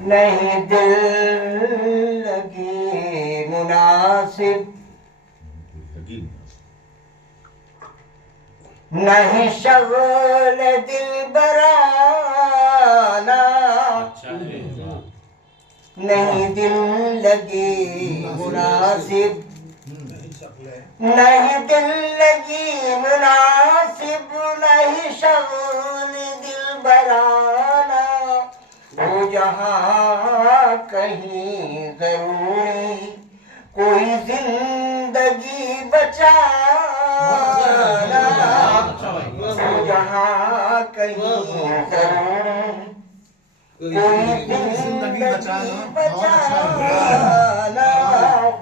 नहीं दिल लगी मुनासिब, नहीं शगल दिल बराना, नहीं दिल लगी मुनासिब, नहीं दिल लगी मुनासिब, नहीं शगल दिल बराना, वो जहाँ कहीं जरूरी कोई जिंदगी बचाना, वो जहाँ कहीं जरूरी कोई जिंदगी बचाना,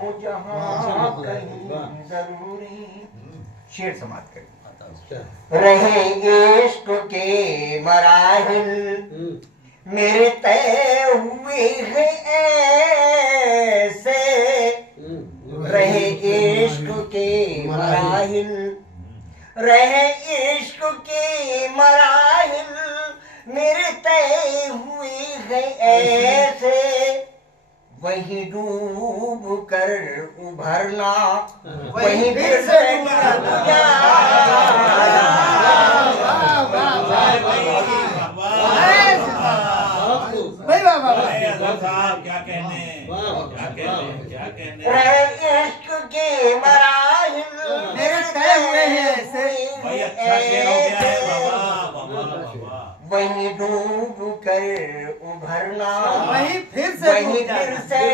वो जहाँ कहीं जरूरी। शेर समाप्त करें। रहे इश्क के मराहिल मेरे तय हुए हैं ऐसे, रहे इश्क के मराहिल, रहे इश्क के मराहिल मेरे तय हुए हैं ऐसे, वहीं डूब कर उभरना, वहीं फिर से डूब जाना। क्या कहने, क्या कहने। इश्क के मराहिल मेरे तय हुए हैं ऐसे, भाई अच्छा शेर हो गया है बाबा, बाबा, बाबा। वहीं डूब कर उभरना, वहीं फिर से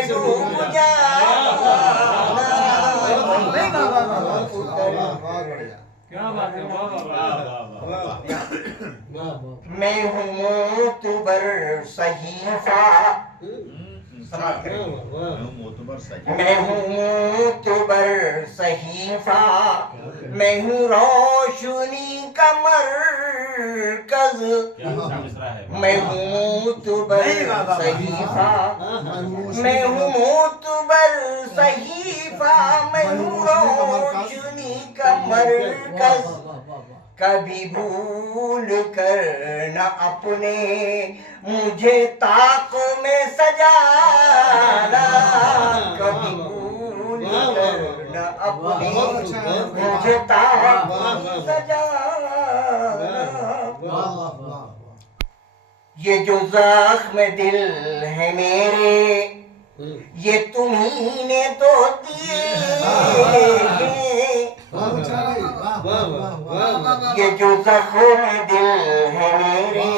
डूब जाना। क्या बात है, वाह वाह। मैं हूँ मोतबर सहीफा, मैं हूँ मोतबर सहीफा, मैं हूँ रोशनी का मरकज, मैं हूँ मोतबर सहीफा, मैं हूँ मोतबर सहीफा, मैं हूँ रोशनी का मरकज, कभी भूल कर न अपने मुझे ताक में सजाना, कभी भूल कर न अपने मुझे ताक में सजाना। ये जो जख्म दिल है मेरे ये तुम्ही ने तो दिए, ये जो जख्म दिल है मेरे,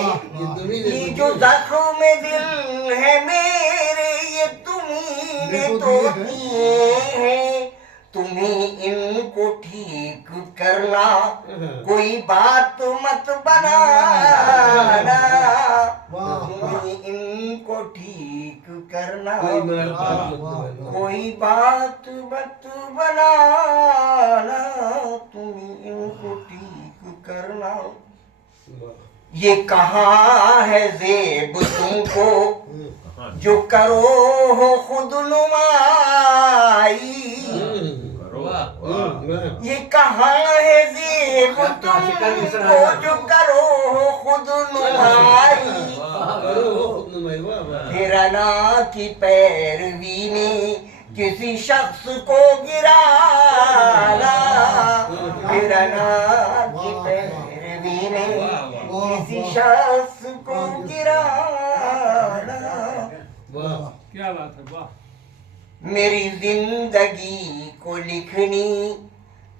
ये जो जख्म दिल है मेरे ये तुम्ही ने तो दिए हैं, तुम्ही इनको ठीक करना, कोई बात मत बनाना, तुम्ही इनको ठीक करना, कोई बात मत बनाना, तुम्ही इनको ठीक करना। ये कहाँ है ज़ेब तुमको जो करो हो खुद नुमाई, ये कहाँ है ज़ेब तुमको जो करो हो खुद नुमाई, हिरना की पैरवी में किसी शख्स को गिराना, हिरना की पैरवी में किसी शख्स को गिराना। क्या बात है, वाह। मेरी जिंदगी को लिखनी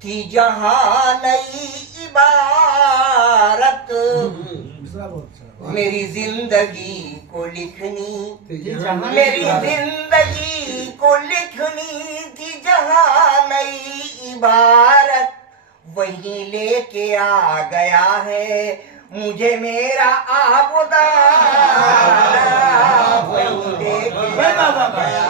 थी जहाँ नई इबारत, मेरी जिंदगी को लिखनी, मेरी जिंदगी को लिखनी थी जहाँ नई इबारत, वही लेके आ गया है मुझे मेरा आबुदा, वही लेके आ गया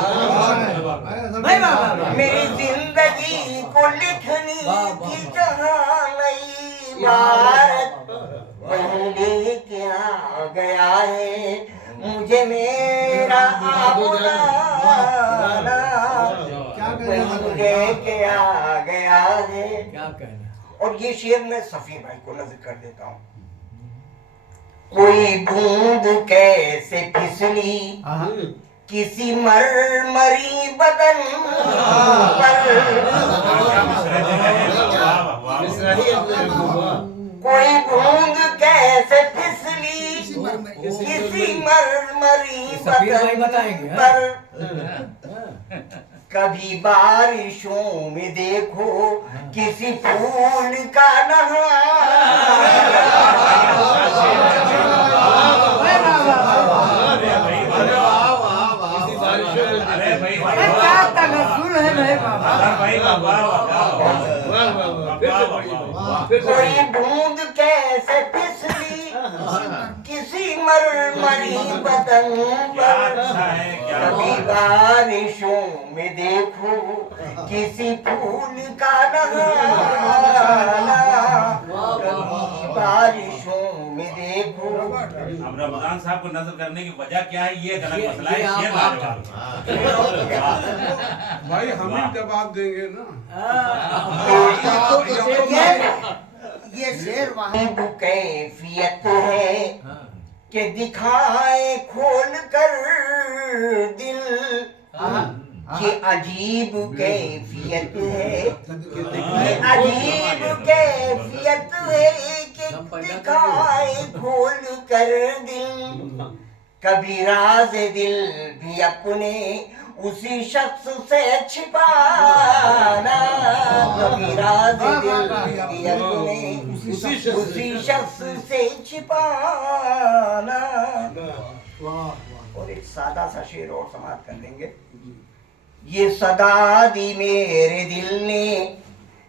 मेरी जिंदगी को लिखनी थी जहाँ नई इबारत, वही लेके आ गया है मुझे मेरा आबुदा, वही लेके आ गया है। क्या कहना। और ये शेर मैं सफी भाई को नजर कर देता हूँ। कोई बूंद कैसे फिसली किसी मरमरी बदन पर, कोई बूंद कैसे फिसली किसी मरमरी बदन पर, कभी बारिशों में देखो किसी फूल का कोई बूंद कैसे फिसली किसी मरमरी बदन पर, कभी बारिशों में देखो किसी फूल का नहाना, कभी बारिशों में देखो। अब रमजान साहब को नजर करने की वजह क्या है, ये गलत मसला है। शेर भाई हम ही जवाब देंगे ना। ये शेर वहाँ कैफियत है कि दिखाए खोल कर दिल, ये अजीब कैफियत है, ये अजीब कैफियत है कि दिखाए खोल कर दिल, कभी राज दिल भी अपने उसी शख्स से छिपाना, कभी राज दिल भी अपने उसी शख्स से छिपाना। और एक सादा सा शेर और समाप्त कर देंगे। ये सदा दी मेरे दिल ने,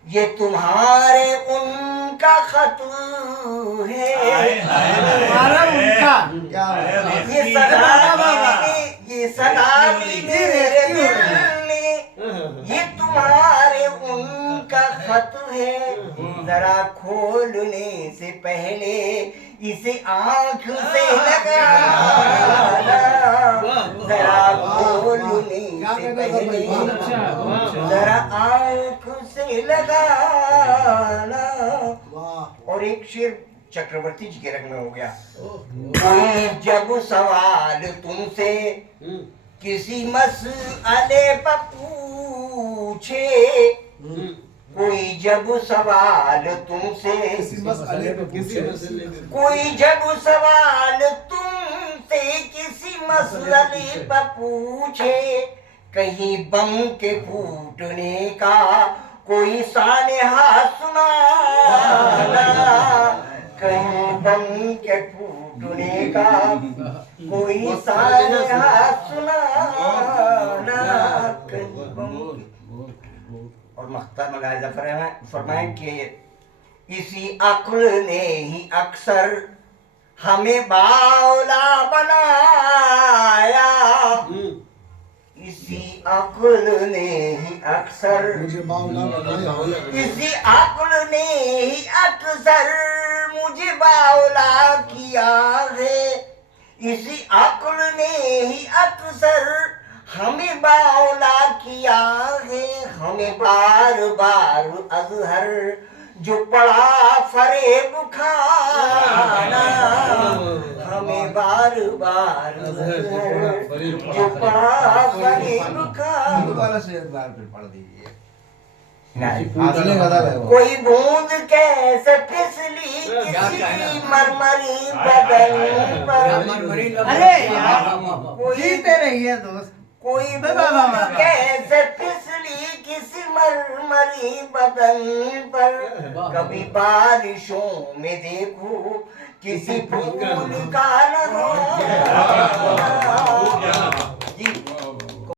ये तुम्हारे उनका खत है, उनका ये सदा दी मेरे दिल ने, ये तुम्हारे उनका खत है, जरा खोलने से पहले इसे आंख से लगाना, जरा खोलने से पहले जरा आंख से लगाना। और एक शेर चक्रवर्ती जी के रंग में हो गया। कोई जब सवाल तुमसे किसी मसले पर पूछे, कोई जब सवाल तुमसे कोई जब सवाल तुमसे किसी मसले पर पूछे, कहीं बम के फूटने का कोई सानेहा सुनाना, कहीं बम के फूटने का कोई सानेहा सुनाना, कहीं बम। और मख्तार मलाइजा फरमाएं कि इसी अक्ल ने ही अक्सर हमें बावला बनाया, इसी अक्ल ने ही अक्सर इसी अक्ल ने ही अक्सर मुझे बावला किया है, इसी अक्ल ने ही अक्सर हमें बावला किया है, हमें बार बार अजहर जो पड़ा फरेब खाना, हमें बार बार अजहर जो पड़ा फरेब खाना। कोई बूंद कैसे फिसली किसी मरमरी बदन पर, अरे यार जीते रहिए दोस्त। कोई बूंद कैसे फिसली किसी मरमरी बदन पर, कभी बारिशों में देखो किसी फूल का